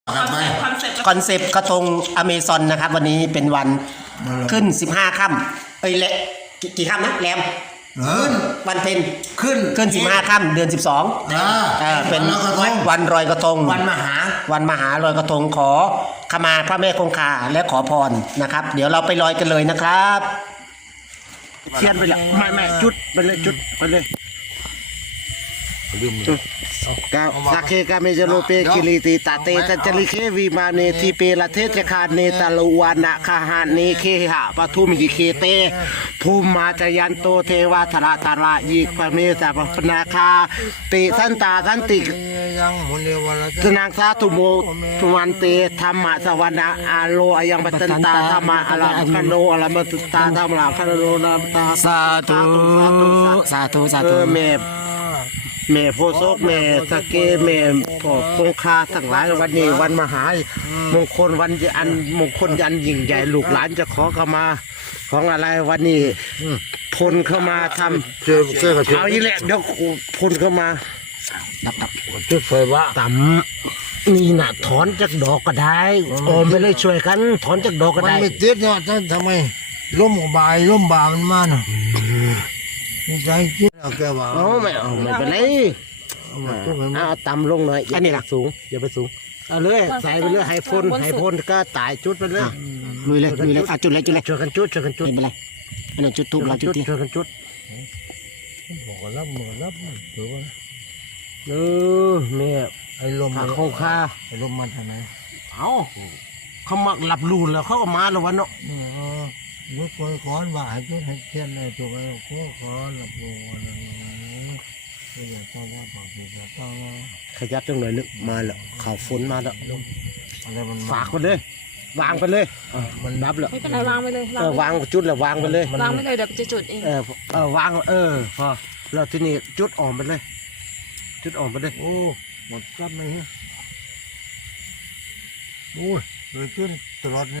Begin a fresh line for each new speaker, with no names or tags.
คอนเซปต์กระทงอเมซอนนะครับวันนี้เป็นวันขึ้น15ค่ำเละกี่ค่ำนะแรมขึ้นวันเพ็ญขึ้น15ค่ำเดือน12เป็นวันลอยกระทงวันมหาลอยกระทงขอขมาพระแม่คงคาและขอพรนะครับเดี๋ยวเราไปลอยกันเลยนะครับเทียนไปละไม่จุดไปเลยจุดไปเลยกาสักเคกาเมจโลเปกิลิติตาเตจัจลิเควิมาเนทีเปละเทจคาเนตาลวานะคาหาเนเคหะปทุมิเคเตภูมิมาจยันโตเทวาธราตาระยิกพระเมตตาปนาคาติสันตาสันติสนางสาธุโมทุวันเตธรรมะสวรรค์อาโลยังปัตตตาธรรมะอลังคโนอลัมตุตาธรรมะคโนนาตาสาธุแม่โพโซกแม่สเกแม่พ่อคงคาทั้งหลายวันนี้วันมหามงคลวันอันมงคลยันยิ่งใหญ่ลูกหลานจะขอเข้ามาของอะไรวันนี้พลเข้ามาทำเอาอีแหละเดี๋ยวพลเข้ามาดับจุดไฟว่าต่ำนี่น่ะถอนจากดอกก็ได้โอ้ไม่เลยช่วยกันถอนจากดอกก็ได้
มันไม่ติดเนี่ยทำไมล้มบ่ามันมาเนาะใจคิดเอาแกว่า
ไม่เป็นไรเอาต่ำลงหน่อยอันนี้นะสูงอย่าไปสูงเอาเลยใส่ไปเลยให้พ่นก็ตายจุดไปเลยลุยเลยจุดเลยช่วยกันจุดไม่เป็นไรอันนั้นจุดทุบเราจุดช่วยกันจุด
บอกว่ารับถือว่า
แม่
ไอ้ลม
คงคา
ไอ้ลมมันทำไม
เอาเขามาหลับลูนแล้วเขาก็มาแล้ววันเนาะ
ยุดคนขอนว่าให้ยุดให้เทียนเลยถูกไหมขอหลับลูนก็อย่าต้องว่าปากอย่าต้อง
ขยับจังหน่อยนึกมาแล้วข่าวฝนมาแล้ว
อะไรมัน
ฝากไปเลยวางไปเลยมันดับแล้ว
ไม่เป็นไรวางไปเลยว
างจุดแล้ววางไปเลยว
างไปเลยเดี๋ยวจะจุดเอง
วางพอแล้วที่นี่จุดอ่อนไปเลย
โอ้หมดกัดไหมฮะโอ้ยเลยขึ้นตลอด